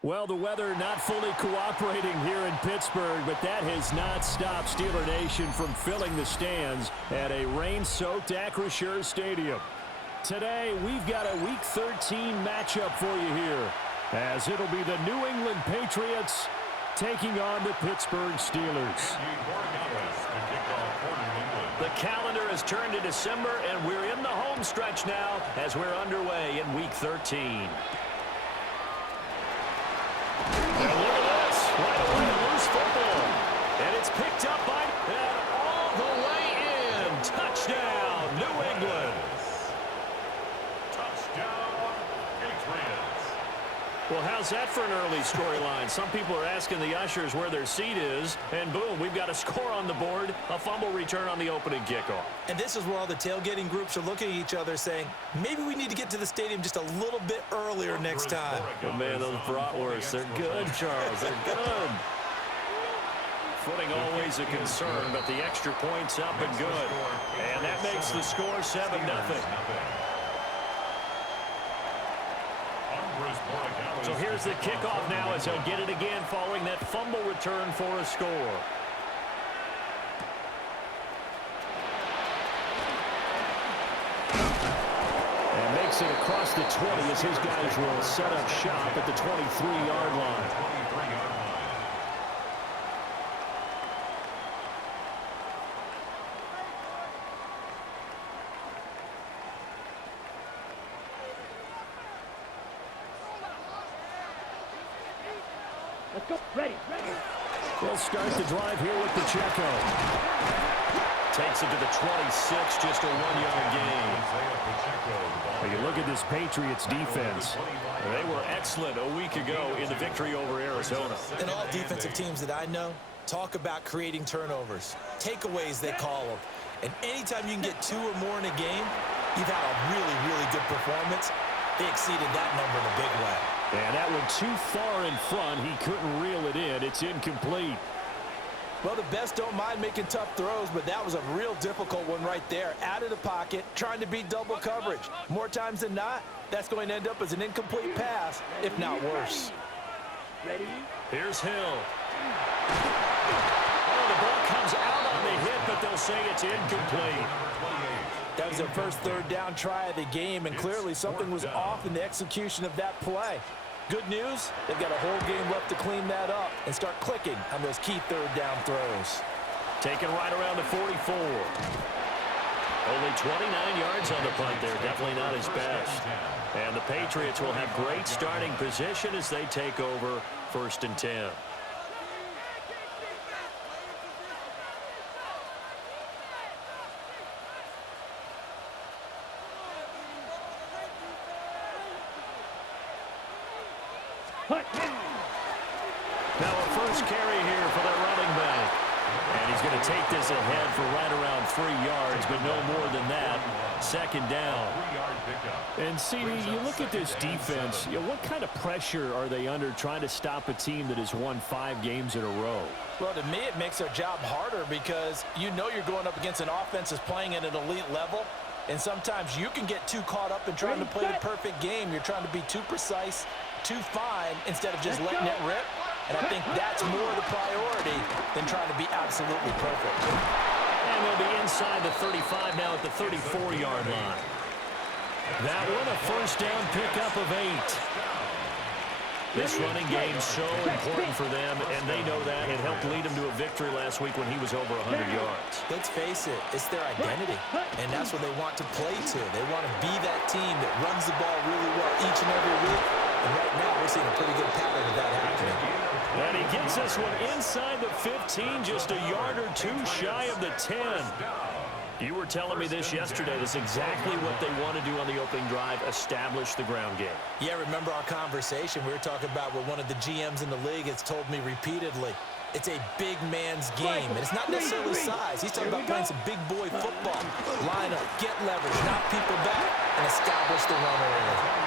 Well, the weather not fully cooperating here in Pittsburgh, but that has not stopped Steeler Nation from filling the stands at a rain-soaked Acrisure Stadium. Today, we've got a Week 13 matchup for you here, as it'll be the New England Patriots taking on the Pittsburgh Steelers. The calendar has turned to December, and we're in the home stretch now as we're underway in Week 13. And look at this. Right away, a loose football. And it's picked up by and all the way in. Touchdown, New England. Touchdown, Patriots. Well, how's that for an early storyline? Some people are asking the ushers where their seat is, and boom, we've got a score on the board, a fumble return on the opening kickoff. And this is where all the tailgating groups are looking at each other saying, maybe we need to get to the stadium just a little bit earlier next time. Oh, man, those bratwursts, they're good, Charles, they're good. Footing always a concern, but the extra point's up and good. And that makes the score 7-0. So here's the kickoff now as he'll get it again following that fumble return for a score. And makes it across the 20 as his guys will set up shop at the 23-yard line. Let's go. Ready. They'll start the drive here with Pacheco. Takes it to the 26, just a 1-yard gain. When you look at this Patriots defense, they were excellent a week ago in the victory over Arizona. And all defensive teams that I know talk about creating turnovers. Takeaways, they call them. And anytime you can get 2 or more in a game, you've had a really, really good performance. They exceeded that number in a big way. And that one too far in front. He couldn't reel it in. It's incomplete. Well, the best don't mind making tough throws, but that was a real difficult one right there. Out of the pocket, trying to beat double coverage. More times than not, that's going to end up as an incomplete pass, if not worse. Ready? Here's Hill. Oh, the ball comes out on the hit, but they'll say it's incomplete. That was their first third down try of the game, and clearly something was off in the execution of that play. Good news, they've got a whole game left to clean that up and start clicking on those key third down throws. Taken right around the 44. Only 29 yards on the punt there. Definitely not his best. And the Patriots will have great starting position as they take over 1st and 10. Now a first carry here for their running back. And he's going to take this ahead for right around 3 yards, but no more than that. 2nd down. And see, you look at this defense, what kind of pressure are they under trying to stop a team that has won 5 games in a row? Well, to me, it makes their job harder because you know you're going up against an offense that's playing at an elite level. And sometimes you can get too caught up in trying to play the perfect game. You're trying to be too precise, too fine, instead of just letting it rip. And I think that's more the priority than trying to be absolutely perfect. And and they'll be inside the 35 now at the 34-yard line. That one a first down pickup of 8. This running game so important for them, and they know that. It helped lead them to a victory last week when he was over 100 yards. Let's face it, it's their identity, and that's what they want to play to. They want to be that team that runs the ball really well each and every week, and right now we're seeing a pretty good pattern of that happening. And he gets this one inside the 15, just a yard or two shy of the 10. You were telling me this yesterday. This is exactly what they want to do on the opening drive, establish the ground game. Yeah, remember our conversation. We were talking about what one of the GMs in the league has told me repeatedly. It's a big man's game, and it's not necessarily size. He's talking about playing some big boy football. Line up, get leverage, knock people back, and establish the run early.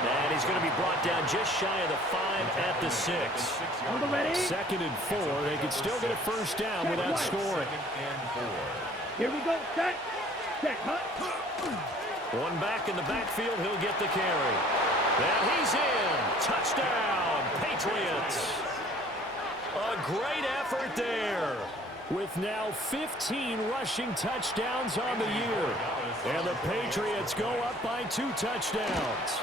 And he's going to be brought down just shy of the 5 at the 6. Second and 4. They could still get a first down without scoring. Here we go. Set. Hut. One back in the backfield. He'll get the carry. And he's in. Touchdown, Patriots. A great effort there. With now 15 rushing touchdowns on the year. And the Patriots go up by 2 touchdowns.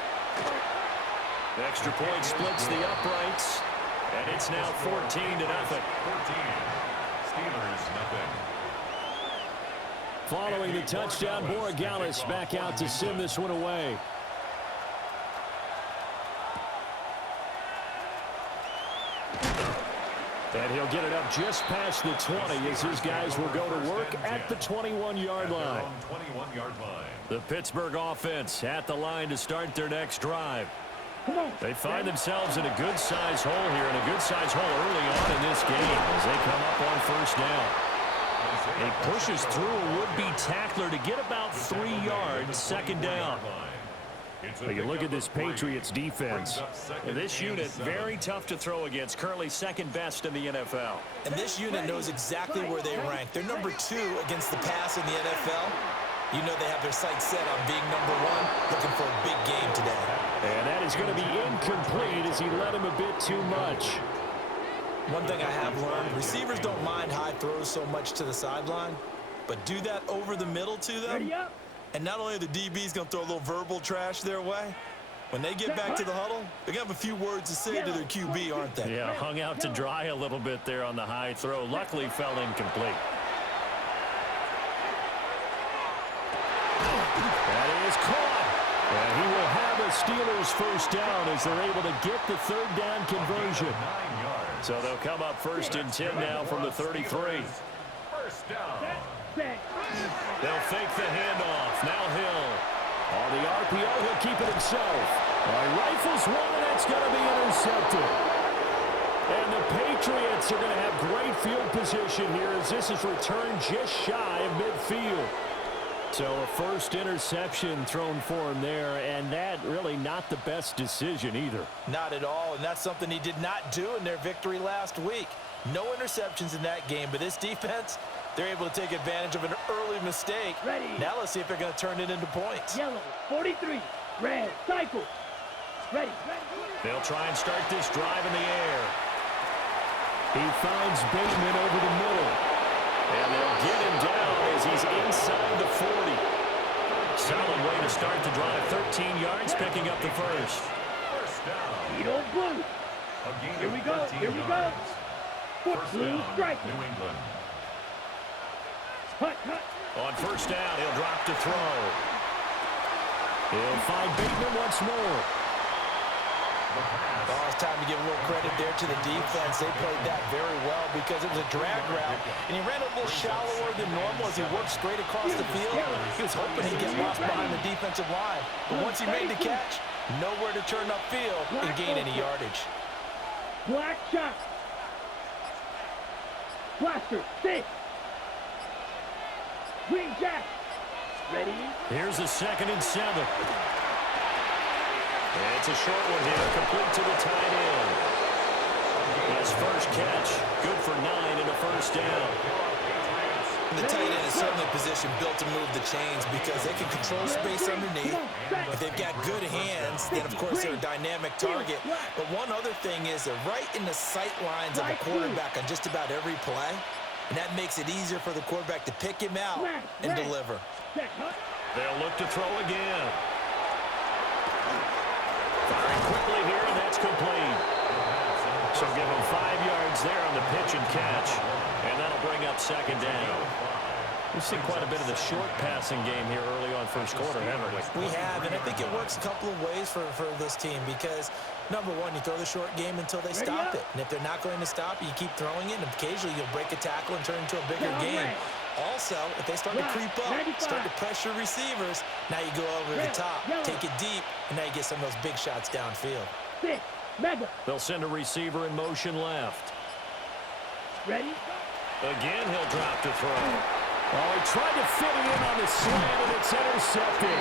Extra point splits the uprights. And it's now 14-0. 14. Steelers, nothing. Following the touchdown, Borregales back out to send this one away. And he'll get it up just past the 20 as his guys will go to work at the 21-yard line. 21-yard line. The Pittsburgh offense at the line to start their next drive. They find themselves in a good-sized hole here, and a good-sized hole early on in this game as they come up on first down. He pushes through a would-be tackler to get about 3 yards, second down. But you look at this Patriots defense. This unit, very tough to throw against, currently second best in the NFL. And this unit knows exactly where they rank. They're number 2 against the pass in the NFL. You know they have their sights set on being number 1, looking for a big game today. And that is going to be incomplete as he led him a bit too much. One thing I have learned, receivers don't mind high throws so much to the sideline, but do that over the middle to them, and not only are the DBs going to throw a little verbal trash their way, when they get back to the huddle, they're going to have a few words to say to their QB, aren't they? Yeah, hung out to dry a little bit there on the high throw. Luckily fell incomplete. That is caught. And he will have a Steelers first down as they're able to get the third down conversion. So they'll come up first and 10 now from the 33. First down. They'll fake the handoff. Now Hill. On the RPO, he'll keep it himself. Rifles one, and that's going to be intercepted. And the Patriots are going to have great field position here as this is returned just shy of midfield. So a first interception thrown for him there, and that really not the best decision either. Not at all, and that's something he did not do in their victory last week. No interceptions in that game, but this defense, they're able to take advantage of an early mistake. Now let's see if they're going to turn it into points. Yellow, 43, red, cycle. Ready. They'll try and start this drive in the air. He finds Bateman over the middle. And they'll get him down as he's inside the 40. Solid way to start the drive. 13 yards, picking up the first. First down. Eat on blue. Here we go. Here we go. Foot blue strike. New England. Hut. On first down, he'll drop to throw. He'll find Bateman once more. Oh, it's time to give a little credit there to the defense. They played that very well because it was a drag route, and he ran a little shallower than normal as he worked straight across the field. He was hoping he'd get lost behind the defensive line, but once he made the catch, nowhere to turn upfield and gain any yardage. Black shot. Blaster, 6. Green jack. Ready. Here's a 2nd and 7. It's a short one here, complete to the tight end. His first catch, good for 9 and a first down. The tight end is certainly a position built to move the chains because they can control space underneath. If they've got good hands, then of course they're a dynamic target. But one other thing is they're right in the sight lines of a quarterback on just about every play. and that makes it easier for the quarterback to pick him out and deliver. They'll look to throw again. Firing quickly here, and that's complete. So give him 5 yards there on the pitch and catch, and that'll bring up second down. We've seen quite a bit of the short passing game here early on first quarter, haven't we? We have, and I think it works a couple of ways for this team because, number one, you throw the short game until they stop it. And if they're not going to stop it, you keep throwing it, and occasionally you'll break a tackle and turn it into a bigger game. Also, if they start to creep up, start to pressure receivers, now you go over the top, take it deep, and now you get some of those big shots downfield. They'll send a receiver in motion left. Ready? Again, he'll drop to throw. Oh, he tried to fit it in on the slant, and it's intercepted.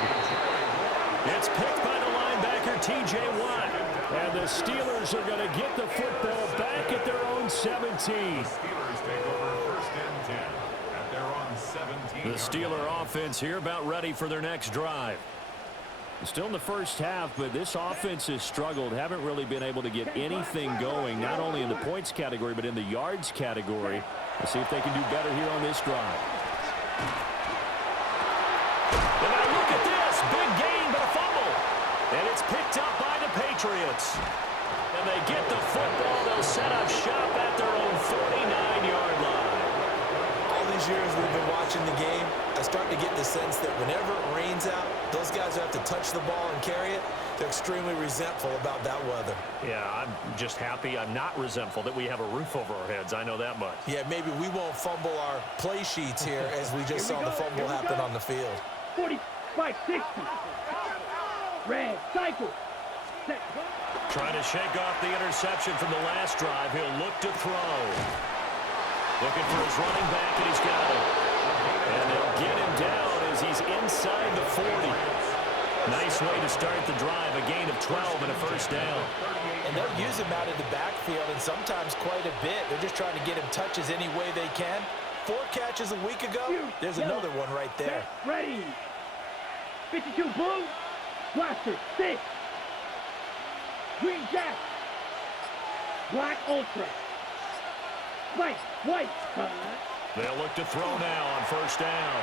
It's picked by the linebacker, T.J. Watt. And the Steelers are going to get the football back at their own 17. Steelers take over first and 10 at their own 17. The Steeler offense here about ready for their next drive. Still in the first half, but this offense has struggled. Haven't really been able to get anything going, not only in the points category, but in the yards category. Let's see if they can do better here on this drive. And now look at this. Big gain, but a fumble. And it's picked up by the Patriots. And they get the football. They'll set up shop at their own 49-yard line. All these years we've been watching the game, I start to get the sense that whenever it rains out, those guys who have to touch the ball and carry it, they're extremely resentful about that weather. Yeah, I'm just happy I'm not resentful that we have a roof over our heads. I know that much. Yeah, maybe we won't fumble our play sheets here as we just saw the fumble happen on the field. 45, 60. Red, cycle. Set. Trying to shake off the interception from the last drive. He'll look to throw. Looking for his running back, and he's got him. And they'll get him down as he's inside the 40. Nice way to start the drive, a gain of 12 and a first down. And they'll use him out of the backfield, and sometimes quite a bit. They're just trying to get him touches any way they can. 4 catches a week ago, there's another one right there. Ready. 52 blue. Blaster, 6. Green jack. Black ultra. White. They'll look to throw now on first down.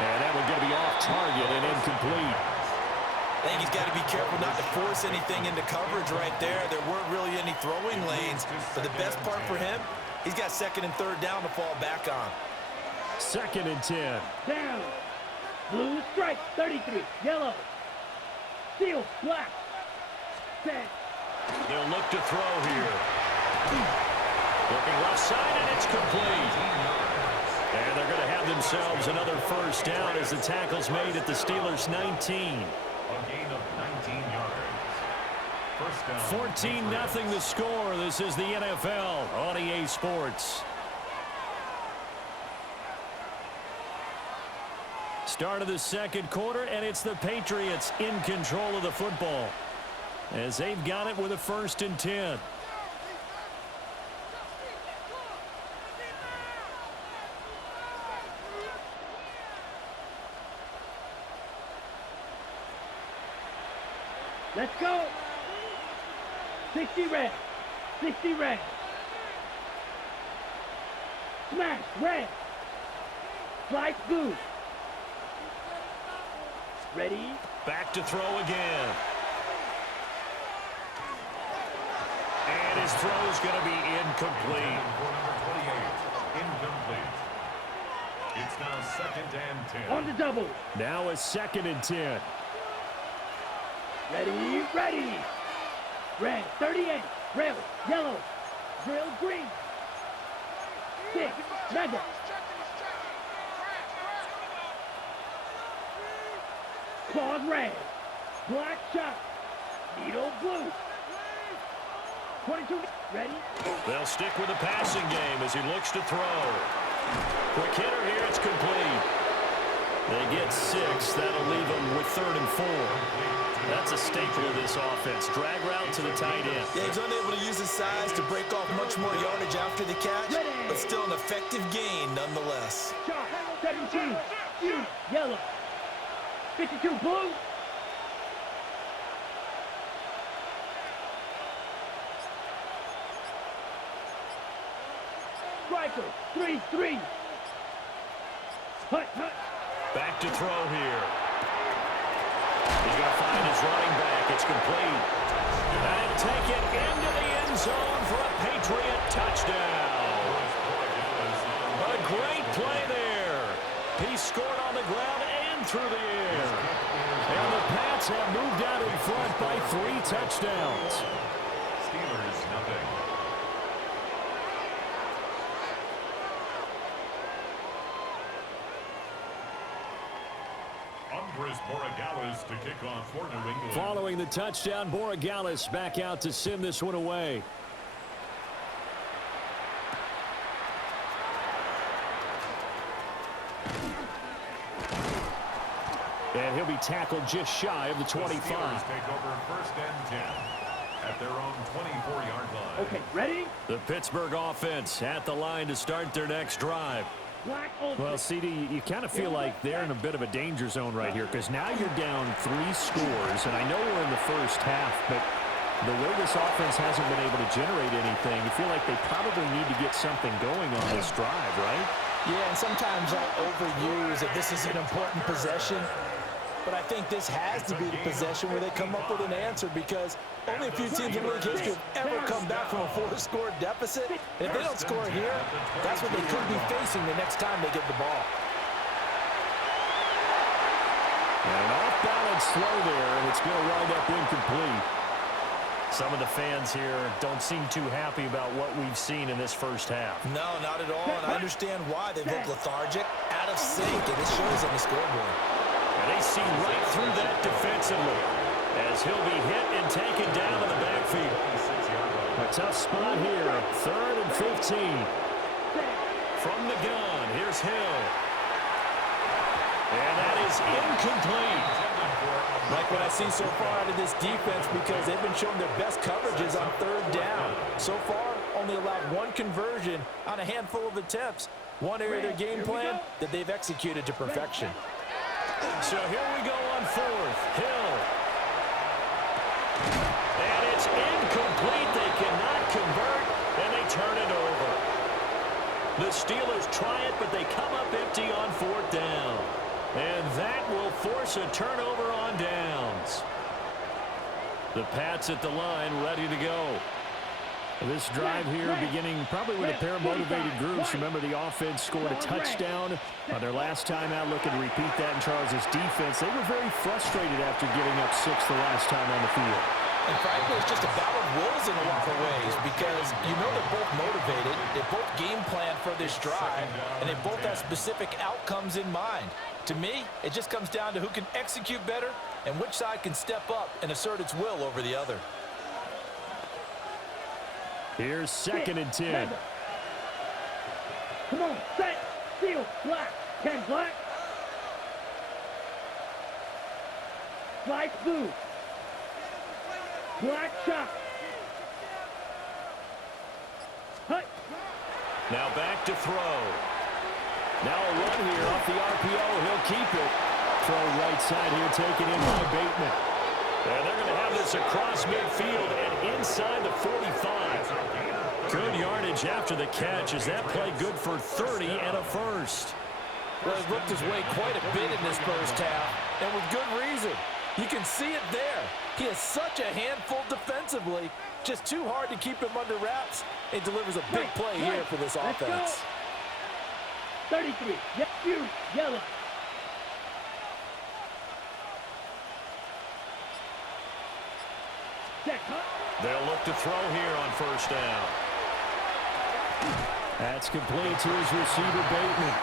And that one's going to be off target and incomplete. I think he's got to be careful not to force anything into coverage right there. There weren't really any throwing lanes. But the best part for him, he's got second and third down to fall back on. Second and 10. Down. Blue stripe, 33. Yellow. Steel, black. Set. They'll look to throw here. Looking left side, and it's complete. And they're going to have themselves another first down as the tackle's made at the Steelers' 19. A gain of 19 yards. First down. 14-0 the score. This is the NFL on EA Sports. Start of the second quarter, and it's the Patriots in control of the football as they've got it with a first and 10. Let's go. 60 red. 60 red. Smash red. Slice blue. Ready. Back to throw again. And his throw's going to be incomplete. For number 28, incomplete. It's now second and 10. On the double. Now a second and 10. Ready. Red, 38. Rail, yellow. Drill, green. 6, mega. Claws, red. Black shot. Needle, blue. 22, ready. They'll stick with the passing game as he looks to throw. Quick hitter here, it's complete. They get 6. That'll leave them with 3rd and 4. That's a staple of this offense. Drag route to the tight end. Yeah, he's unable to use his size to break off much more yardage after the catch, but still an effective gain nonetheless. Shot, 17. Yellow. 52, blue. Strike Echo, 3-3. Hut, hut. Back to throw here. He's going to find his running back. It's complete. And take it into the end zone for a Patriot touchdown. A great play there. He scored on the ground and through the air. And the Pats have moved out in front by 3 touchdowns. Steelers, nothing. Andres Borregales to kick off for New England. Following the touchdown, Borregales back out to send this one away. And he'll be tackled just shy of the 25. The Steelers take over 1st and 10 at their own 24-yard line. Okay, ready? The Pittsburgh offense at the line to start their next drive. Black ultra. Well, CD, you kind of feel like they're in a bit of a danger zone right here because now you're down 3 scores, and I know we're in the first half, but the way this offense hasn't been able to generate anything, you feel like they probably need to get something going on this drive, right? Yeah, and sometimes I overuse that this is an important possession. But I think this has to be the possession where they come up with an answer because only a few teams in league history have ever come back from a 4-score deficit. And if they don't score here, that's what they could be facing the next time they get the ball. And an off-balance throw there, and it's going to wind up incomplete. Some of the fans here don't seem too happy about what we've seen in this first half. No, not at all, and I understand why they look lethargic, out of sync, and it shows on the scoreboard. And they see right through that defensively as he'll be hit and taken down in the backfield. A tough spot here, 3rd and 15. From the gun, here's Hill. And that is incomplete. Like what I see so far out of this defense because they've been showing their best coverages on 3rd down. So far, only allowed 1 conversion on a handful of attempts. One area of their game plan that they've executed to perfection. So here we go on 4th. Hill. And it's incomplete. They cannot convert, and they turn it over. The Steelers try it, but they come up empty on 4th down. And that will force a turnover on downs. The Pats at the line, ready to go. This drive here beginning probably with a pair of motivated groups. Remember, the offense scored a touchdown on their last time out. Looking to repeat that in Charles's defense. They were very frustrated after giving up 6 the last time on the field. And frankly, it's just a battle of wills in a lot of ways because you know they're both motivated. They both game plan for this drive, and they both have specific outcomes in mind. To me, it just comes down to who can execute better and which side can step up and assert its will over the other. Here's 2nd and 10. Come on, set, seal, black, 10 black. Slice blue. Black shot. Hut. Now back to throw. Now a run here off the RPO. He'll keep it. Throw right side here, taken in by Bateman. And they're going to have this across midfield and inside the 45. Good yardage after the catch. Is that play good for 30 and a first? Well, he's looked his way quite a bit in this first half, and with good reason. You can see it there. He is such a handful defensively. Just too hard to keep him under wraps. It delivers a big play here for this offense. 33, yellow. They'll look to throw here on 1st down. That's complete to his receiver, Bateman.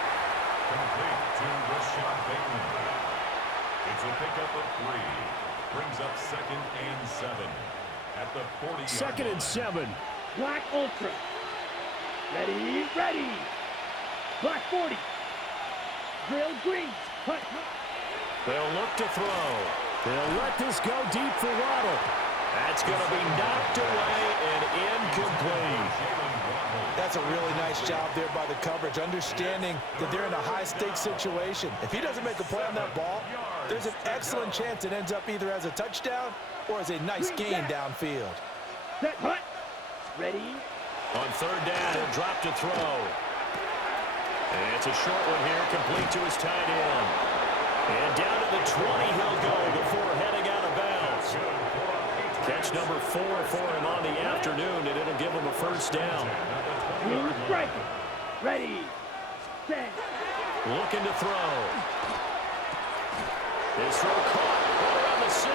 Complete to Rashad Bateman. It's a pickup of 3. Brings up 2nd and 7 at the 40-yard 2nd and 7. Black ultra. Ready, ready. Black 40. Grill green. Hut. They'll look to throw. They'll let this go deep for Waddle. That's going to be knocked away and incomplete. That's a really nice job there by the coverage, understanding that they're in a high-stakes situation. If he doesn't make a play on that ball, there's an excellent chance it ends up either as a touchdown or as a nice gain downfield. Set, hut. Ready. On 3rd down, he'll drop to throw. And it's a short one here, complete to his tight end. And down to the 20 he'll go before heading out of bounds. Catch number 4 for him on the afternoon, and it'll give him a first down. Ready, set. Looking to throw. His throw caught right around the 6.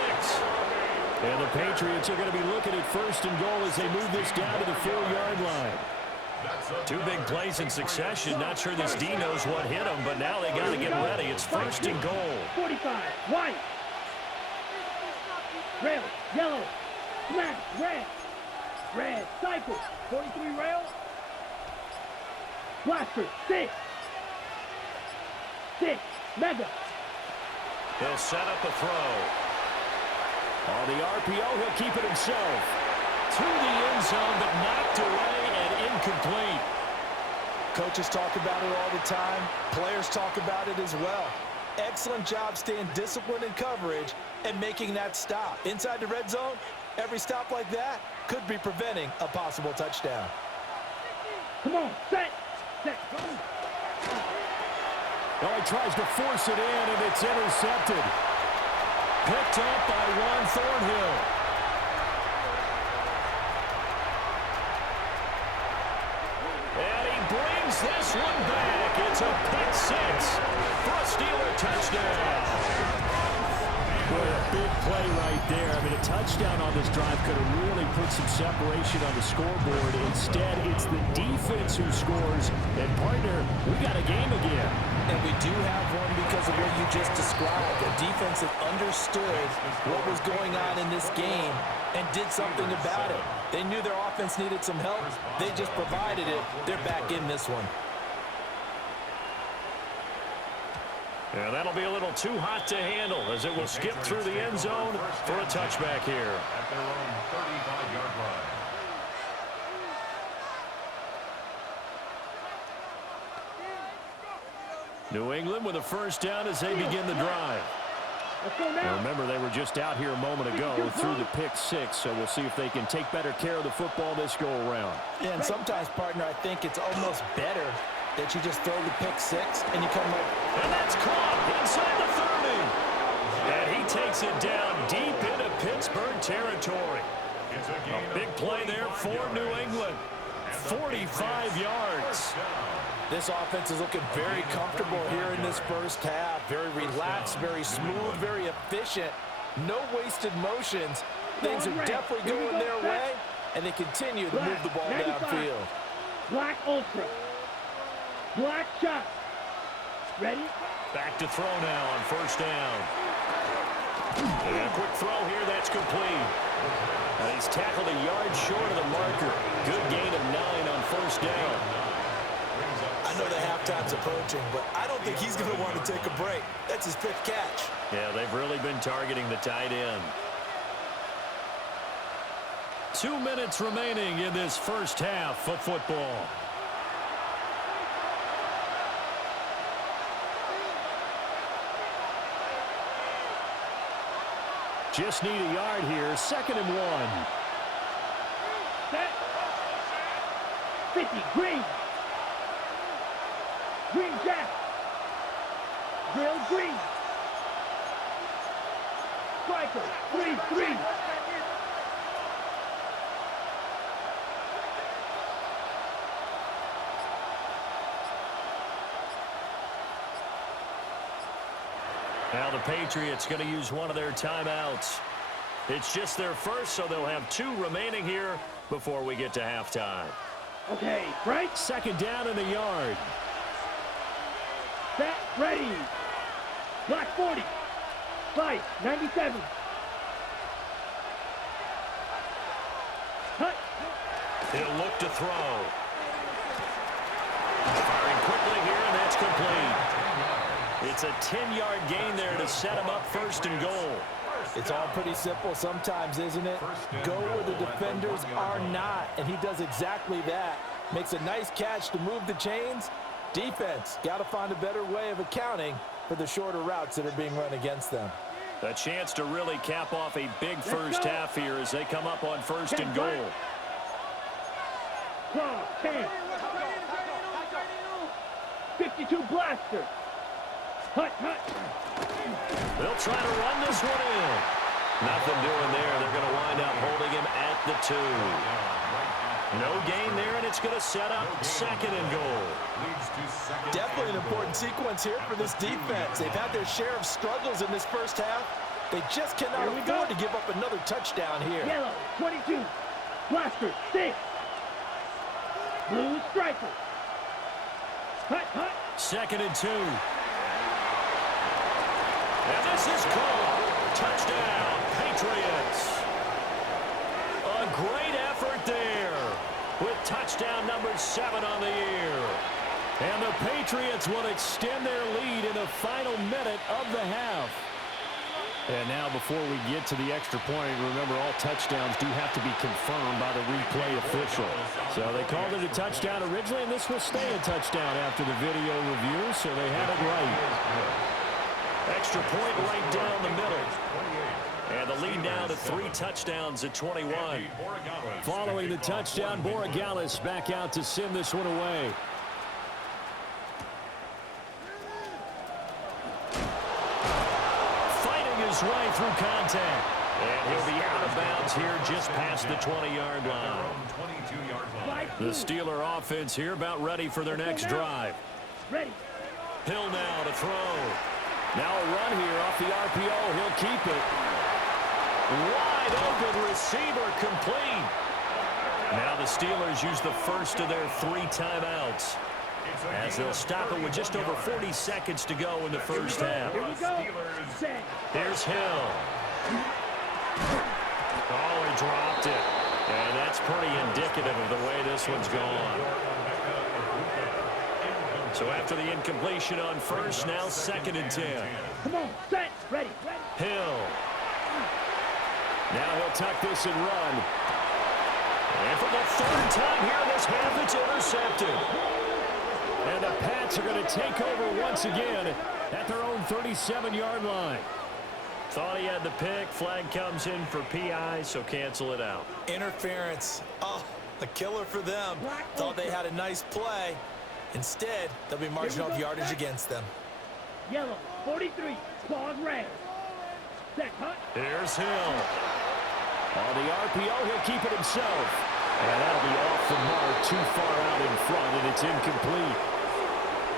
And the Patriots are going to be looking at first and goal as they move this down to the 4-yard line. 2 big plays in succession. Not sure this D knows what hit him, but now they got to get ready. It's first and goal. 45, white. Rail, yellow. Smash, red. Red, cycle. 43 rail. Blaster, 6. 6, mega. He'll set up a throw. On the RPO, he'll keep it himself. To the end zone, but knocked away and incomplete. Coaches talk about it all the time. Players talk about it as well. Excellent job staying disciplined in coverage and making that stop. Inside the red zone, every stop like that could be preventing a possible touchdown. Come on, set, go. Oh, he tries to force it in, and it's intercepted. Picked up by Juan Thornhill. And he brings this one back. It's a pick 6 for a Steeler touchdown. Boy, a big play right there. I mean, a touchdown on this drive could have really put some separation on the scoreboard. Instead, it's the defense who scores. And, partner, we got a game again. And we do have one because of what you just described. A defense that understood what was going on in this game and did something about it. They knew their offense needed some help. They just provided it. They're back in this one. And that'll be a little too hot to handle as it will skip through the end zone for a touchback here. At their own 35-yard line. New England with a first down as they begin the drive. Now remember, they were just out here a moment ago through the pick 6, so we'll see if they can take better care of the football this go-around. Yeah, and sometimes, partner, I think it's almost better that you just throw the pick 6 and you come up. And that's caught inside the 30. And he takes it down deep into Pittsburgh territory. A big play there for New England. 45 yards. This offense is looking very comfortable here in this first half. Very relaxed, very smooth, very efficient. No wasted motions. Things are definitely going their way, and they continue to move the ball downfield. Black Ultra. Black shot. Ready? Back to throw now on first down. And a quick throw here, that's complete. And he's tackled a yard short of the marker. Good gain of 9 on first down. I know the halftime's approaching, but I don't think he's going to want to take a break. That's his 5th catch. Yeah, they've really been targeting the tight end. 2 minutes remaining in this first half of football. Just need a yard here. 2nd and 1. Set. 50, green. Green jack. Grill green. Striker, 3-3. Now the Patriots going to use one of their timeouts. It's just their first, so they'll have 2 remaining here before we get to halftime. Okay, right. 2nd down in the yard. Set, ready. Black 40. Fight, 97. Cut. He'll look to throw. Firing quickly here, and that's complete. It's a 10-yard gain there to set him up 1st and goal. It's all pretty simple sometimes, isn't it? Go where the defenders are not, and he does exactly that. Makes a nice catch to move the chains. Defense, got to find a better way of accounting for the shorter routes that are being run against them. A chance to really cap off a big first half here as they come up on 1st and goal. Claw, 10. 15. 52 blaster. Hut, hut. They'll try to run this one in. Nothing doing there. They're going to wind up holding him at the 2. No gain there, and it's going to set up 2nd and goal. Definitely an important sequence here for this defense. They've had their share of struggles in this first half. They just cannot afford to give up another touchdown here. Yellow, 22. Blaster, 6. Blue striker. Hut, hut. 2nd and 2. And this is called. Touchdown, Patriots. A great effort there with touchdown number 7 on the year. And the Patriots will extend their lead in the final minute of the half. And now before we get to the extra point, remember all touchdowns do have to be confirmed by the replay official. So they called it a touchdown originally, and this will stay a touchdown after the video review, so they had it right. Extra point right down the middle. And the lead down to 3 touchdowns at 21. Following the touchdown, Borregales back out to send this one away. Fighting his way through contact. And he'll be out of bounds here just past the 20-yard line. The Steeler offense here about ready for their next drive. Hill now to throw. Now a run here off the RPO. He'll keep it. Wide open receiver complete. Now the Steelers use the first of their 3 timeouts as they'll stop it with just over 40 seconds to go in the first half. Here we go. Here's Hill. Oh, he dropped it. And that's pretty indicative of the way this one's gone. So after the incompletion on first, now 2nd and 10. Come on, set, ready. Hill. Now he'll tuck this and run. And for the 3rd time here in this half, it's intercepted. And the Pats are going to take over once again at their own 37-yard line. Thought he had the pick. Flag comes in for PI, so cancel it out. Interference. Oh, a killer for them. Thought they had a nice play. Instead, they'll be marching off yardage against them. Yellow, 43, claws red. Set, hut. Here's Hill. On the RPO, he'll keep it himself. And that'll be off the mark, too far out in front, and it's incomplete.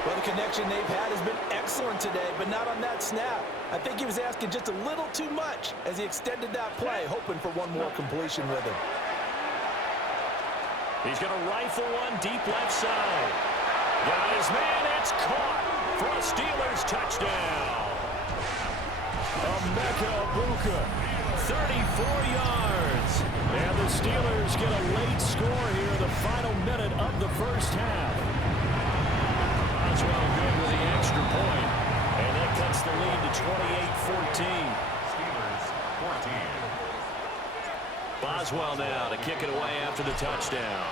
Well, the connection they've had has been excellent today, but not on that snap. I think he was asking just a little too much as he extended that play, hoping for one more completion with him. He's going to rifle one deep left side. Got his man, it's caught for a Steelers touchdown. Emeka Egbuka, 34 yards. And the Steelers get a late score here in the final minute of the first half. Boswell good with the extra point. And that cuts the lead to 28-14. Steelers 14. Boswell now to kick it away after the touchdown.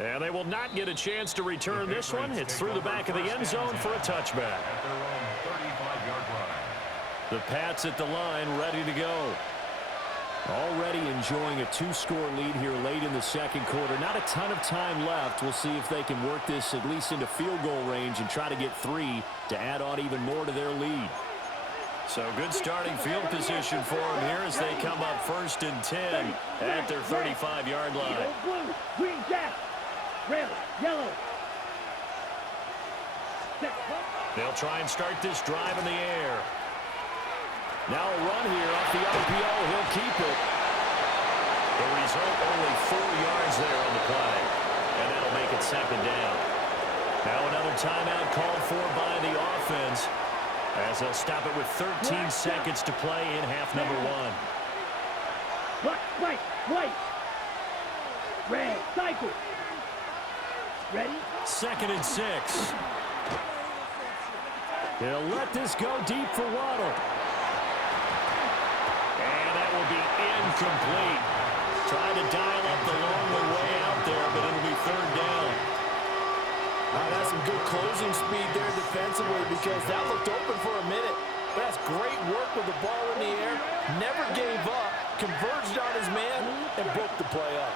And they will not get a chance to return this one. It's through the back of the end zone for a touchback. At their own 35-yard line. The Pats at the line, ready to go. Already enjoying a 2-score lead here late in the second quarter. Not a ton of time left. We'll see if they can work this at least into field goal range and try to get 3 to add on even more to their lead. So good starting field position for them here as they come up 1st and 10 at their 35-yard line. Blue, green jack, red, yellow. Set, hut. They'll try and start this drive in the air. Now a run here off the RPO. He'll keep it. The result, only 4 yards there on the play. And that'll make it 2nd down. Now another timeout called for by the offense as they'll stop it with 13 seconds to play in half number 1. White, red, cycle. Ready? 2nd and 6. They'll let this go deep for Waddle. And that will be incomplete. Trying to dial up the long way out there, but it'll be 3rd down. That's some good closing speed there defensively because that looked open for a minute. But that's great work with the ball in the air. Never gave up, converged on his man, and broke the play up.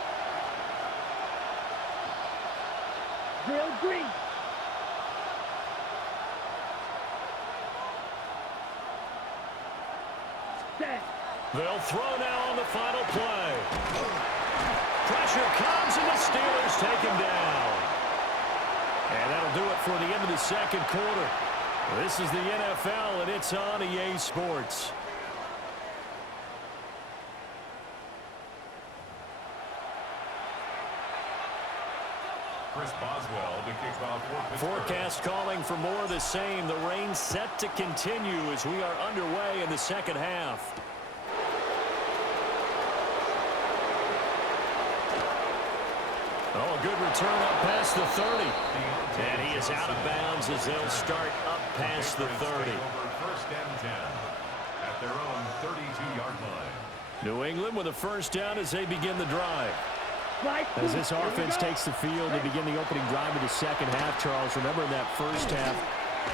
Drill green. Set. They'll throw now on the final play. Pressure comes, and the Steelers take him down. And that'll do it for the end of the second quarter. This is the NFL, and it's on EA Sports. Chris Boswell to kick off for Pittsburgh. Forecast calling for more of the same. The rain set to continue as we are underway in the second half. Oh, a good return up past the 30. And he is out of bounds as they'll start up past the 30. First and 10 at their own 32-yard line. New England with a first down as they begin the drive. As this offense takes the field to begin the opening drive of the second half, Charles, remember in that first half,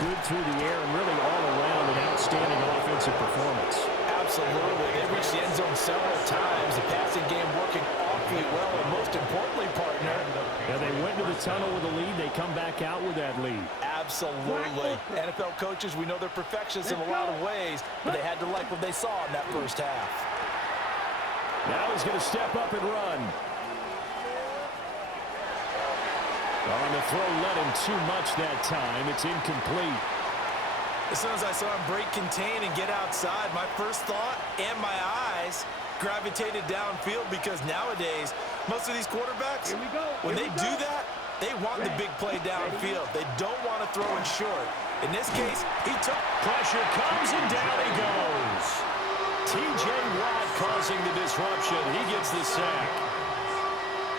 good through the air and really all around an outstanding offensive performance. Absolutely. They reached the end zone several times. The passing game working awfully well, and most importantly, partner. Yeah, they went to the tunnel with a lead. They come back out with that lead. Absolutely. NFL coaches, we know they're perfectionists in a lot of ways, but they had to like what they saw in that first half. Now he's going to step up and run. On the throw, led him too much that time. It's incomplete. As soon as I saw him break contain and get outside, my first thought and my eyes gravitated downfield, because nowadays, most of these quarterbacks, when they do that, they want the big play downfield. They don't want to throw it short. In this case, he took pressure, comes and down he goes. T.J. Watt causing the disruption. He gets the sack.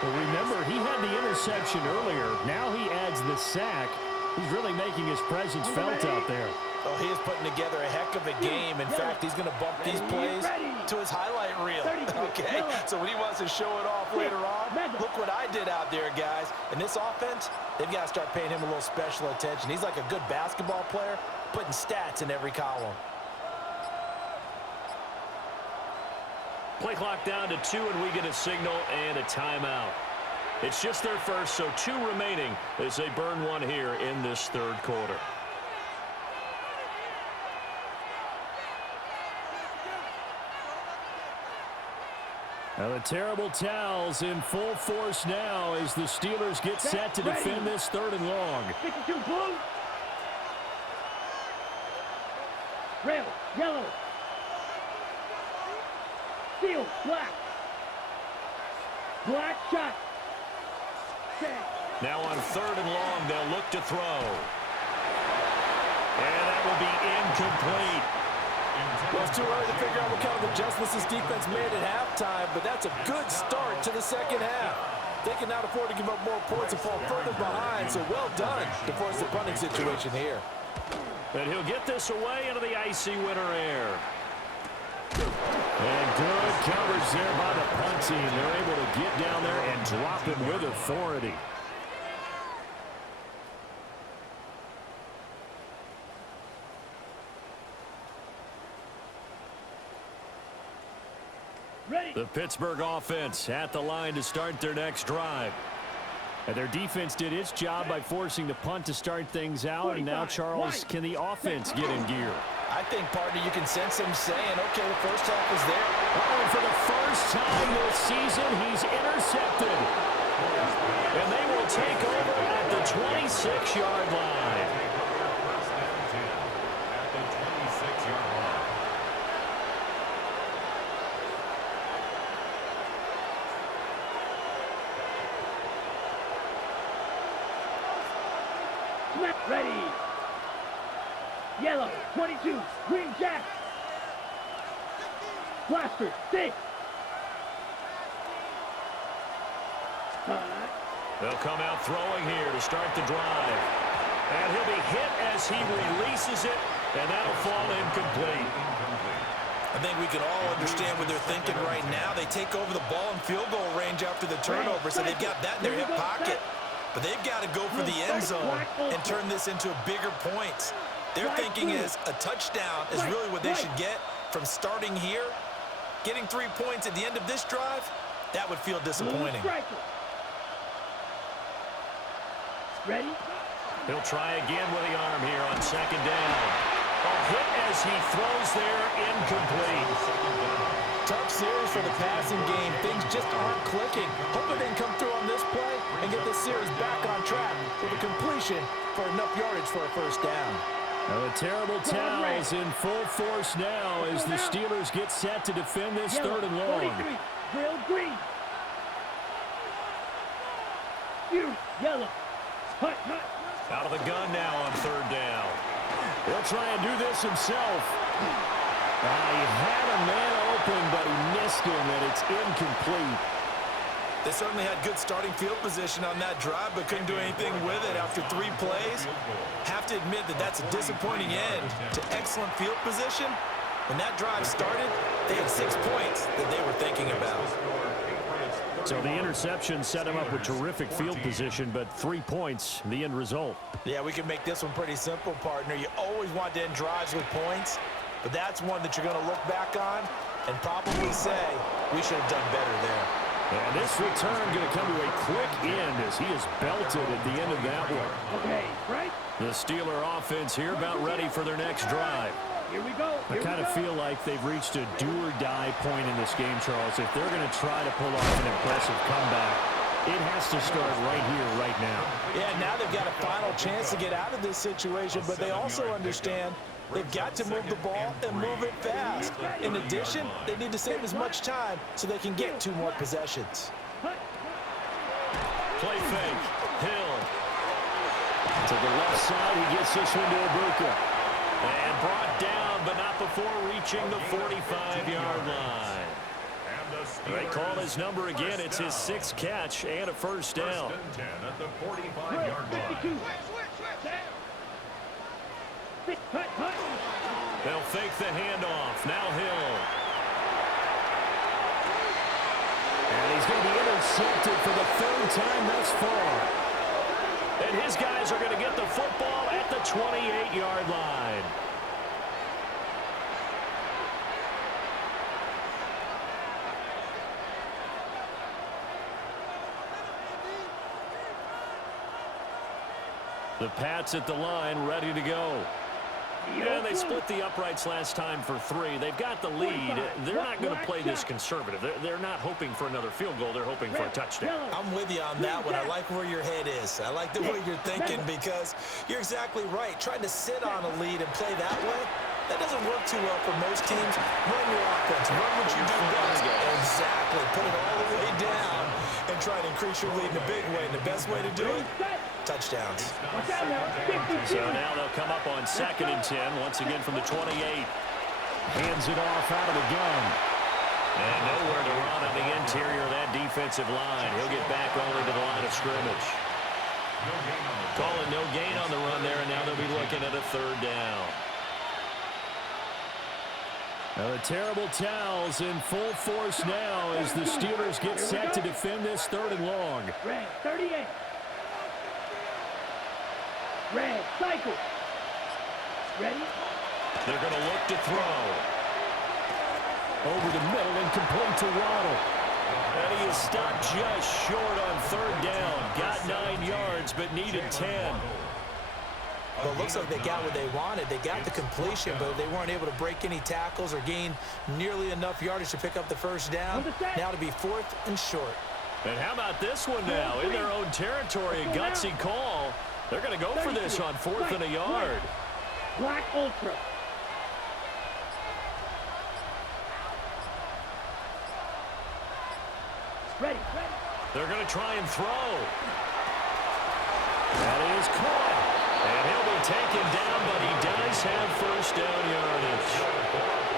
Well, remember, he had the interception earlier. Now he adds the sack. He's really making his presence felt out there. Oh, he is putting together a heck of a game. In fact, he's going to bump these plays to his highlight reel. Okay, so when he wants to show it off later on, look what I did out there, guys. And this offense, they've got to start paying him a little special attention. He's like a good basketball player, putting stats in every column. Play clock down to 2, and we get a signal and a timeout. It's just their first, so 2 remaining as they burn one here in this third quarter. Now the terrible towels in full force now as the Steelers get set to defend this third and long. 52 blue. Red, yellow. Steel, black. Black shot. Now on third and long, they'll look to throw. And that will be incomplete. Well, it's too early to figure out what kind of adjustments this defense made at halftime, but that's a good start to the second half. They can now afford to give up more points and fall further behind, so well done to force the punting situation here. And he'll get this away into the icy winter air. And good coverage there by the punt team. They're able to get down there and drop it with authority. The Pittsburgh offense at the line to start their next drive. And their defense did its job by forcing the punt to start things out. And now, Charles, can the offense get in gear? I think, partner, you can sense him saying, okay, the first half is there. And for the first time this season, he's intercepted. And they will take over at the 26-yard line. At the 26-yard line. Ready. Yellow, 22, green jack. Blaster, 6. They'll come out throwing here to start the drive. And he'll be hit as he releases it, and that'll fall incomplete. I think we can all understand what they're thinking right now. They take over the ball in field goal range after the turnover, so they've got that in their hip pocket. But they've got to go for the end zone and turn this into a bigger points. Their thinking is a touchdown is really what they should get from starting here. Getting 3 points at the end of this drive, that would feel disappointing. Ready? He'll try again with the arm here on second down. A hit as he throws there, incomplete. Tough series for the passing game. Things just aren't clicking. Hoping they can come through on this play and get this series back on track with a completion for enough yardage for a first down. The terrible towels in full force now as the Steelers get set to defend this third and long. 43, Grill green. You, yellow. Hut, hut. Out of the gun now on third down. He'll try and do this himself. He had a man open, but he missed him, and it's incomplete. They certainly had good starting field position on that drive, but couldn't do anything with it after 3 plays. Have to admit that that's a disappointing end to excellent field position. When that drive started, they had 6 points that they were thinking about. So the interception set him up with terrific field position, but 3 points, the end result. Yeah, we can make this one pretty simple, partner. You always want to end drives with points, but that's one that you're going to look back on and probably say, we should have done better there. And this return going to come to a quick end as he is belted at the end of that one. Okay, right? The Steeler offense here about ready for their next drive. Here we go. I kind of feel like they've reached a do-or-die point in this game, Charles. If they're going to try to pull off an impressive comeback, it has to start right here, right now. Yeah, now they've got a final chance to get out of this situation, but they also understand they've got to move the ball and move it fast. In addition, they need to save as much time so they can get 2 more possessions. Play fake. Hill. To the left side, he gets this one to Ibuka. And brought down, but not before reaching the 45-yard line. They call his number again. It's his 6th catch and a first down. First and 10 at the 45-yard line. They'll fake the handoff. Now Hill. And he's going to be intercepted for the 3rd time thus far. And his guys are going to get the football at the 28-yard line. The Pats at the line, ready to go. Yeah, they split the uprights last time for 3. They've got the lead. They're not going to play this conservative. They're not hoping for another field goal. They're hoping for a touchdown. I'm with you on that one. I like where your head is. I like the way you're thinking because you're exactly right. Trying to sit on a lead and play that way, that doesn't work too well for most teams. Run your offense. Run what you do best. Exactly. Put it all the way down and try to increase your lead in a big way. And the best way to do it, touchdowns. So now they'll come up on 2nd and 10, once again from the 28. Hands it off out of the gun. And nowhere to run on the interior of that defensive line. He'll get back only to the line of scrimmage. Calling no gain on the run there, and now they'll be looking at a 3rd down. Now the terrible towels in full force now as the Steelers get set to defend this 3rd and long. Red, 38. Red, cycle. Ready? They're going to look to throw. Over the middle and complete to Waddle. And he is stopped just short on 3rd down. Got 9 yards, but needed 10. Well, it looks like they got what they wanted. They got the completion, but they weren't able to break any tackles or gain nearly enough yardage to pick up the first down. Now to be 4th and short. And how about this one now? In their own territory, a gutsy call. They're going to go for this on 4th and a yard. Black Ultra. Ready. They're going to try and throw. That is caught. And he'll be taken down, but he does have first down yardage.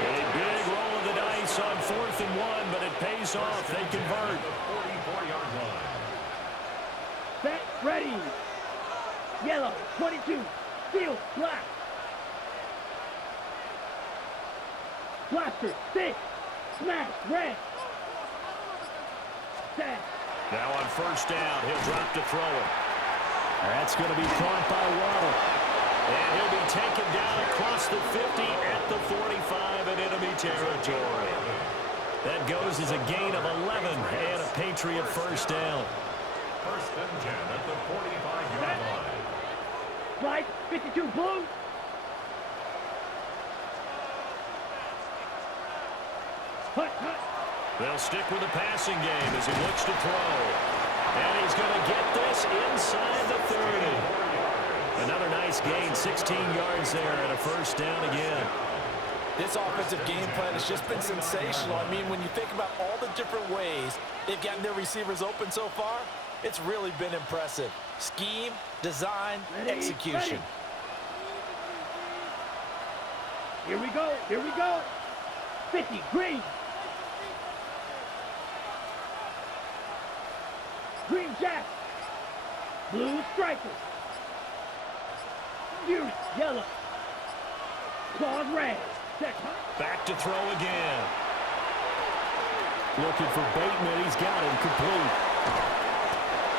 A big roll of the dice on 4th and 1, but it pays off. They convert. 44-yard line. Set, ready. Yellow, 22. Field, black. Blaster, 6. Smash, red. Set. Now on first down, he'll drop to throw it. That's going to be caught by Waddle. And he'll be taken down across the 50 at the 45 and enemy territory. That goes as a gain of 11 and a Patriot first down. First and 10 at the 45-yard line. Slide, 52 blue. Hut, hut. They'll stick with the passing game as he looks to throw. And he's going to get this inside the 30. Another nice gain, 16 yards there and a first down again. This offensive game plan has just been sensational. I mean, when you think about all the different ways they've gotten their receivers open so far, it's really been impressive. Scheme, design, execution. Here we go, here we go. 50, green. Green jack. Blue stripers. Fury, yellow. Claws red. Back to throw again. Looking for Bateman. He's got him complete.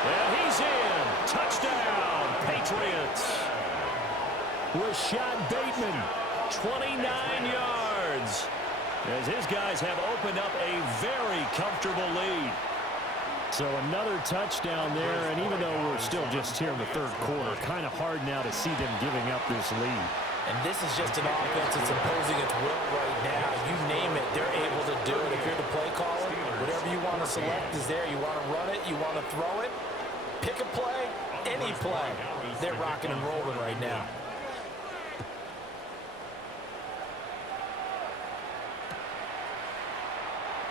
And he's in. Touchdown, Patriots. Rashad Bateman, 29 yards. As his guys have opened up a very comfortable lead. So another touchdown there, and even though we're still just here in the third quarter, kind of hard now to see them giving up this lead. And this is just an offense that's imposing its will right now. You name it, they're able to do it. If you're the play caller, whatever you want to select is there. You want to run it, you want to throw it, pick a play, any play. They're rocking and rolling right now.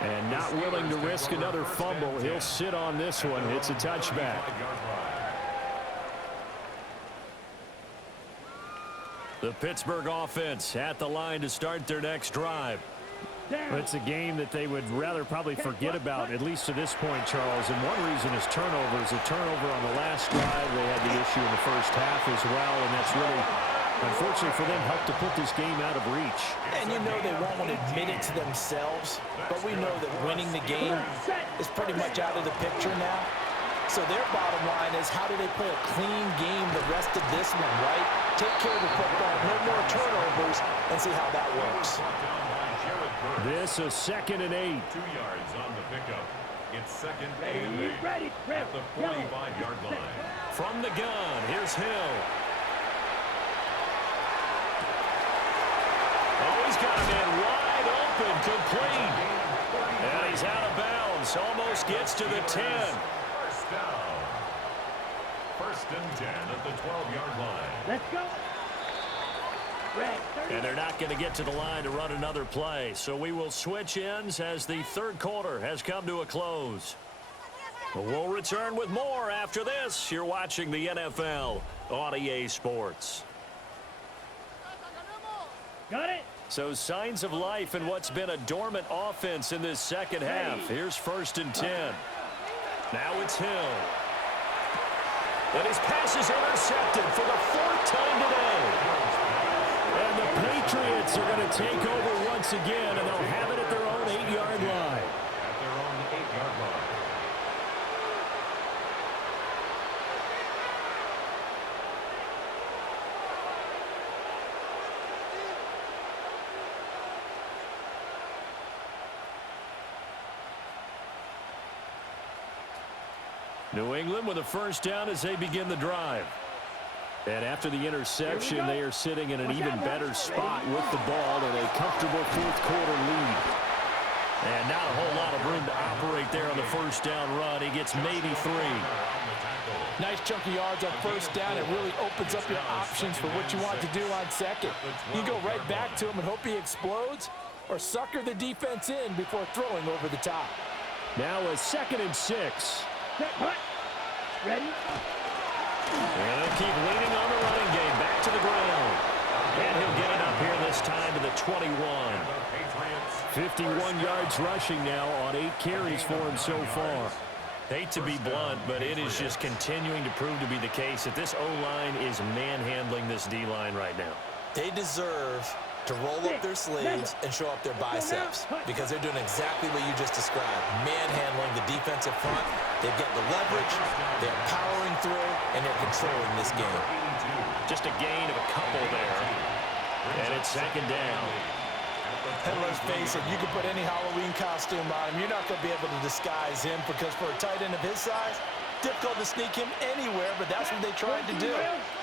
And not willing to risk another fumble. He'll sit on this one. It's a touchback. The Pittsburgh offense at the line to start their next drive. It's a game that they would rather probably forget about, at least to this point, Charles. And one reason is turnovers. A turnover on the last drive. They had the issue in the first half as well, and that's really, unfortunately for them, helped to put this game out of reach. And you know they won't want to admit it to themselves, but we know that winning the game is pretty much out of the picture now. So their bottom line is, how do they play a clean game the rest of this one, right? Take care of the football, no more turnovers, and see how that works. This is 2nd and 8. 2 yards on the pickup. It's 2nd and 8 at the 45-yard line. From the gun, here's Hill. Oh, he's got him in wide open, complete. And he's out of bounds, almost gets to the 10. First down. First and 10 at the 12-yard line. Let's go. And they're not going to get to the line to run another play. So we will switch ends as the third quarter has come to a close. We'll return with more after this. You're watching the NFL on EA Sports. Got it. So signs of life in what's been a dormant offense in this second half. Here's 1st and 10. Now it's Hill. And his pass is intercepted for the 4th time today. And the Patriots are going to take over once again, and they'll have it at their own 8-yard line. At their own 8-yard line. New England with a first down as they begin the drive. And after the interception, they are sitting in an even better spot with the ball in a comfortable fourth quarter lead. And not a whole lot of room to operate there on the first down run. He gets maybe 3. Nice chunky yards on first down. It really opens up your options for what you want to do on second. You go right back to him and hope he explodes, or sucker the defense in before throwing over the top. Now a 2nd and 6. Ready? And they'll keep leaning on the running game. Back to the ground. And he'll get it up here this time to the 21. 51 yards rushing now on 8 carries for him so far. Hate to be blunt, but it is just continuing to prove to be the case that this O-line is manhandling this D-line right now. They deserve to roll up their sleeves and show up their biceps, because they're doing exactly what you just described. Manhandling the defensive front. They've got the leverage, they're powering through, and they're controlling this game. Just a gain of a couple there. And it's 2nd down. And let's face it, you can put any Halloween costume on him. You're not going to be able to disguise him, because for a tight end of his size, difficult to sneak him anywhere, but that's what they tried to do.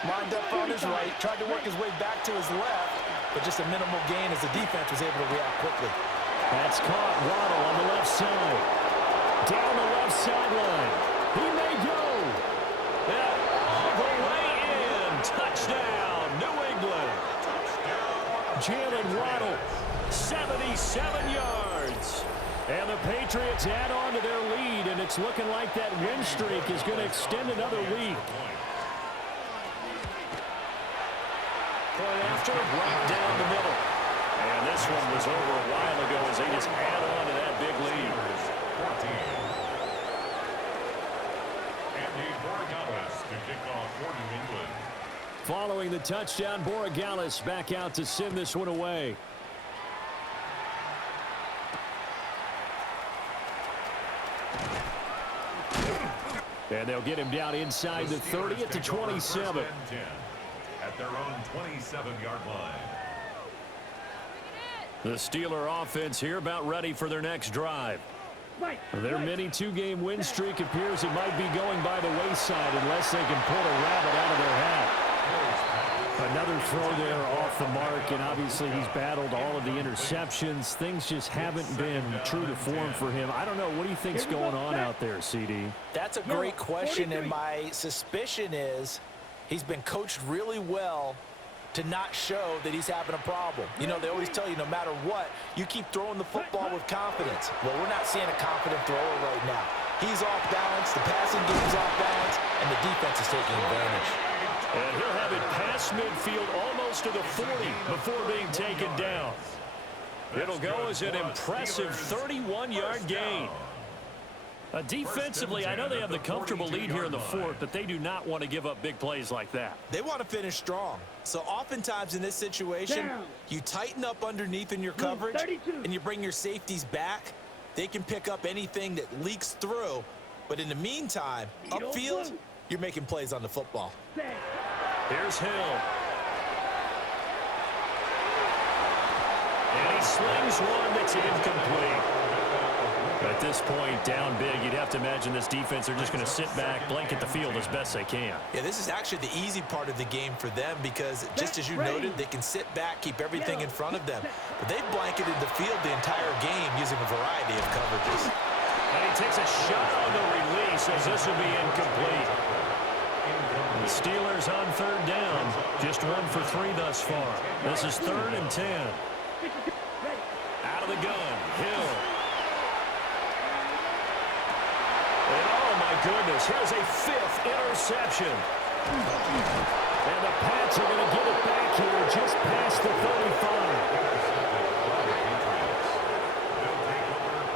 Lined up on his right, tried to work his way back to his left, but just a minimal gain as the defense was able to react quickly. That's caught. Waddle on the left side. Down the left sideline. He may go. That all the way in. Touchdown, New England. Jalen Waddle, 77 yards. And the Patriots add on to their lead, and it's looking like that win streak is going to extend another week. Point after, right down the middle. And this one was over a while ago as they just add on to that big lead. Andy Borregales to kick off for New England. Following the touchdown, Borregales back out to send this one away. And they'll get him down inside the 30 at the 27. At their own 27-yard line. The Steeler offense here about ready for their next drive. Their mini two-game win streak appears it might be going by the wayside unless they can pull a rabbit out of their hat. Another throw there off the mark, and obviously he's battled all of the interceptions. Things just haven't been true to form for him. I don't know. What do you think's going on out there, CD? That's a great question, and my suspicion is he's been coached really well to not show that he's having a problem. You know, they always tell you no matter what, you keep throwing the football with confidence. Well, we're not seeing a confident thrower right now. He's off balance, the passing game's off balance, and the defense is taking advantage. And he'll have it past midfield almost to the 40 before being taken down. It'll go as an impressive 31-yard gain. Defensively, I know they have the comfortable lead here in the fourth, but they do not want to give up big plays like that. They want to finish strong. So oftentimes in this situation, you tighten up underneath in your coverage, and you bring your safeties back. They can pick up anything that leaks through. But in the meantime, upfield, you're making plays on the football. Here's Hill. And he slings one that's incomplete. At this point, down big, you'd have to imagine this defense are just going to sit back, blanket the field as best they can. Yeah, this is actually the easy part of the game for them because, just as you noted, they can sit back, keep everything in front of them. But they've blanketed the field the entire game using a variety of coverages. And he takes a shot on the release as this will be incomplete. The Steelers on third down, just 1 for 3 thus far. This is 3rd and 10. Out of the gun, Hill. And oh my goodness, here's a 5th interception. And the Pats are going to get it back here just past the 35.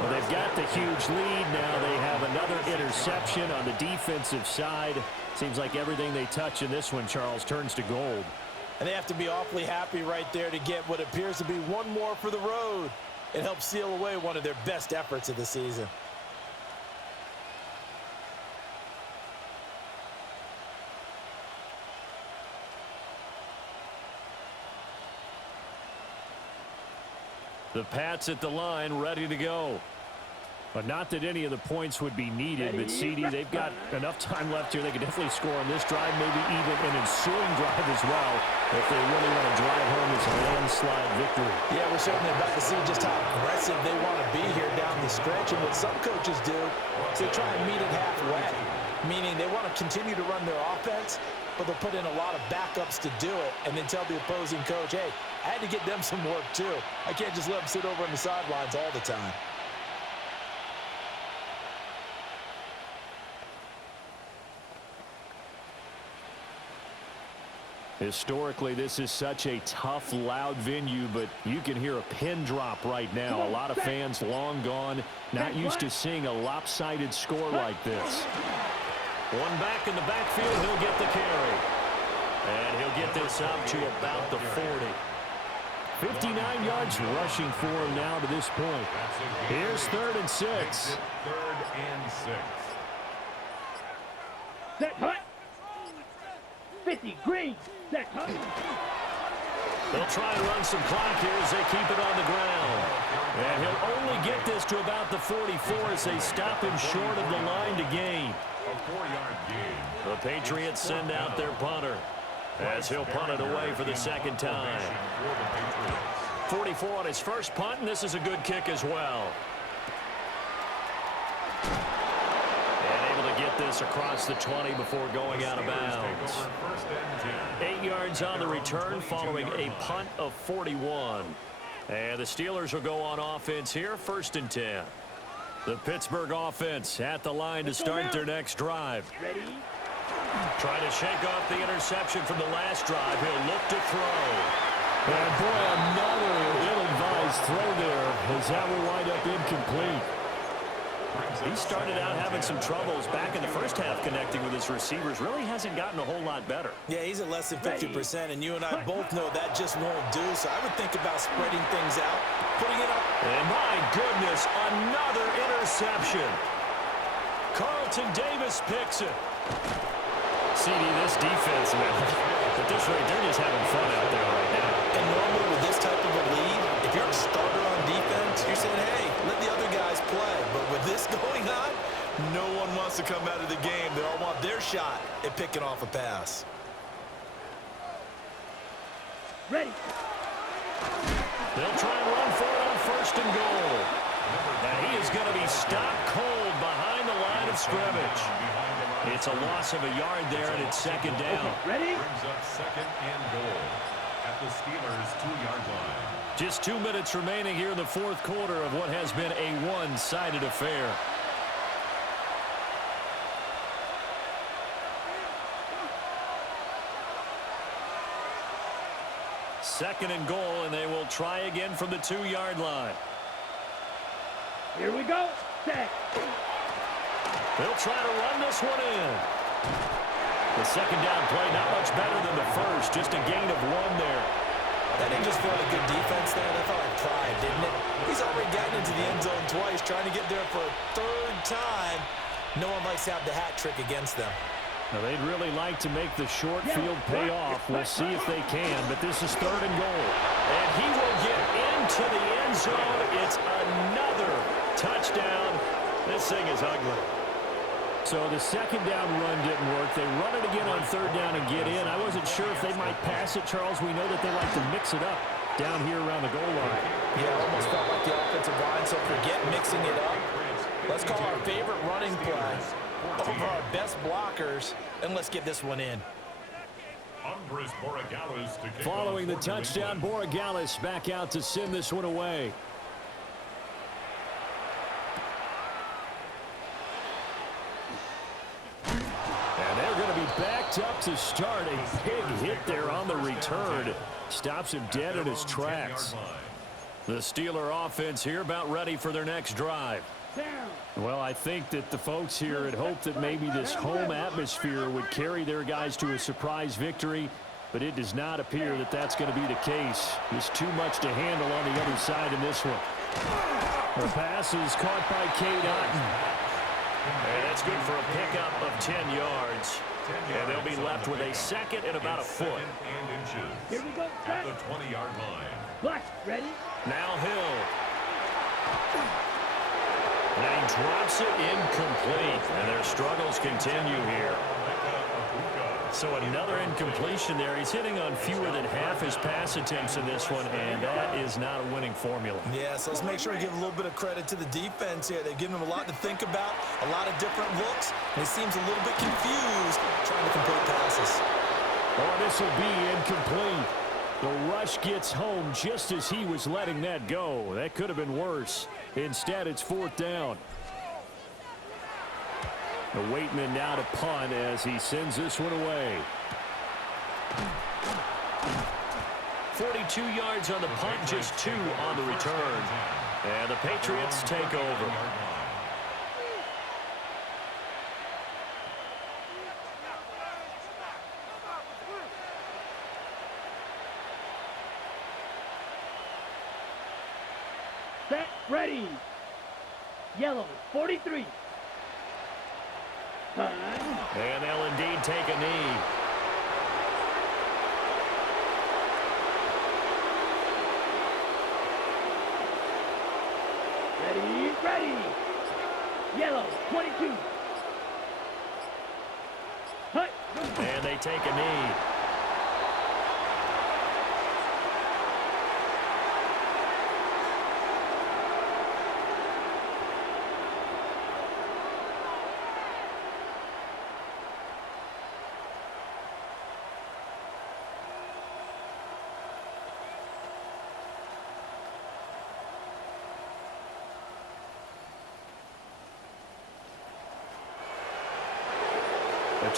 Well, they've got the huge lead now. They have another interception on the defensive side. Seems like everything they touch in this one, Charles, turns to gold. And they have to be awfully happy right there to get what appears to be one more for the road. It helps seal away one of their best efforts of the season. The Pats at the line, ready to go. But not that any of the points would be needed, but CD, they've got enough time left here. They can definitely score on this drive, maybe even an ensuing drive as well, if they really want to drive home this landslide victory. Yeah, we're certainly about to see just how aggressive they want to be here down the stretch. And what some coaches do is they try and meet it halfway, meaning they want to continue to run their offense, but they'll put in a lot of backups to do it and then tell the opposing coach, hey, I had to get them some work too. I can't just let them sit over on the sidelines all the time. Historically, this is such a tough, loud venue, but you can hear a pin drop right now. A lot of fans long gone, not used to seeing a lopsided score like this. One back in the backfield, he'll get the carry. And he'll get this up to about the 40. 59 yards rushing for him now to this point. Here's 3rd and 6. 3rd and 6. Set hut. 50 green. Set hut. They'll try and run some clock here as they keep it on the ground. And he'll only get this to about the 44 as they stop him short of the line to gain. A 4-yard gain. The Patriots send out their punter as he'll punt it away for the second time. 44 on his first punt, and this is a good kick as well. And able to get this across the 20 before going out of bounds. 8 yards on the return following a punt of 41. And the Steelers will go on offense here, 1st and 10. The Pittsburgh offense at the line to start their next drive. Ready? Trying to shake off the interception from the last drive. He'll look to throw. And boy, another ill-advised throw there as that will wind up incomplete. He started out having some troubles back in the first half connecting with his receivers. Really hasn't gotten a whole lot better. Yeah, he's at less than 50%, and you and I both know that just won't do. So I would think about spreading things out, putting it up. And my goodness, another interception. Carlton Davis picks it. CD, this defense, man. At this rate, they're just having fun out there right now. And normally with this type of a lead, if you're a starter on defense, you're saying, hey, let the other guys play. But with this going on, no one wants to come out of the game. They all want their shot at picking off a pass. Ready? They'll try and run for it on 1st and goal. And he is going to be stopped cold behind the line of scrimmage. It's a loss of a yard there, and it's 2nd down. Okay, ready? Brings up 2nd and goal at the Steelers' 2-yard line. Just 2 minutes remaining here in the 4th quarter of what has been a one-sided affair. Second and goal, and they will try again from the 2-yard line. Here we go. Set. They'll try to run this one in. The 2nd down play not much better than the first, just a gain of 1 there. That didn't just feel like good defense there. That felt like pride, didn't it? He's already gotten into the end zone twice, trying to get there for a 3rd time. No one likes to have the hat trick against them. Now, they'd really like to make the short field pay off. We'll see if they can, but this is 3rd and goal. And he will get into the end zone. It's another touchdown. This thing is ugly. So the 2nd down run didn't work. They run it again on 3rd down and get in. I wasn't sure if they might pass it, Charles. We know that they like to mix it up down here around the goal line. Yeah, it almost felt like the offensive line, so forget mixing it up. Let's call our favorite running play over our best blockers, and let's get this one in. Following the touchdown, Borregales back out to send this one away. And they're going to be backed up to start. A big hit there on the return. Stops him dead in his tracks. The Steeler offense here about ready for their next drive. Well, I think that the folks here had hoped that maybe this home atmosphere would carry their guys to a surprise victory, but it does not appear that that's going to be the case. There's too much to handle on the other side in this one. The pass is caught by Cade Otton. And that's good for a pickup of 10 yards. And they'll be left with a 2nd and about a foot. Here we go. At the 20-yard line. Black, ready? Now Hill. And he drops it incomplete. And their struggles continue here. So another incompletion there. He's hitting on fewer than half his pass attempts in this one, and that is not a winning formula. Yeah, so let's make sure we give a little bit of credit to the defense here. They've given him a lot to think about, a lot of different looks, and he seems a little bit confused trying to complete passes. Oh, this will be incomplete. The rush gets home just as he was letting that go. That could have been worse. Instead, it's 4th down. The Waitman now to punt as he sends this one away. 42 yards on the punt, just 2 on the return. And the Patriots take over. Set, ready. Yellow, 43. And they'll indeed take a knee. Ready, ready. Yellow, 22. Hut. And they take a knee.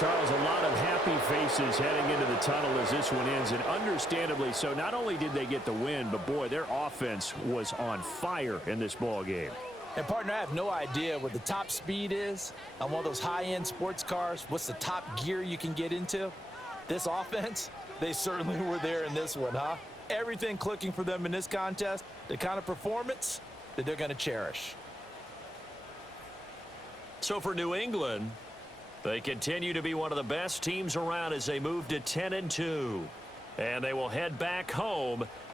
Charles, a lot of happy faces heading into the tunnel as this one ends, and understandably so. Not only did they get the win, but boy, their offense was on fire in this ball game. And partner, I have no idea what the top speed is on one of those high-end sports cars. What's the top gear you can get into? This offense, they certainly were there in this one, huh? Everything clicking for them in this contest, the kind of performance that they're going to cherish. So for New England, they continue to be one of the best teams around as they move to 10-2. And they will head back home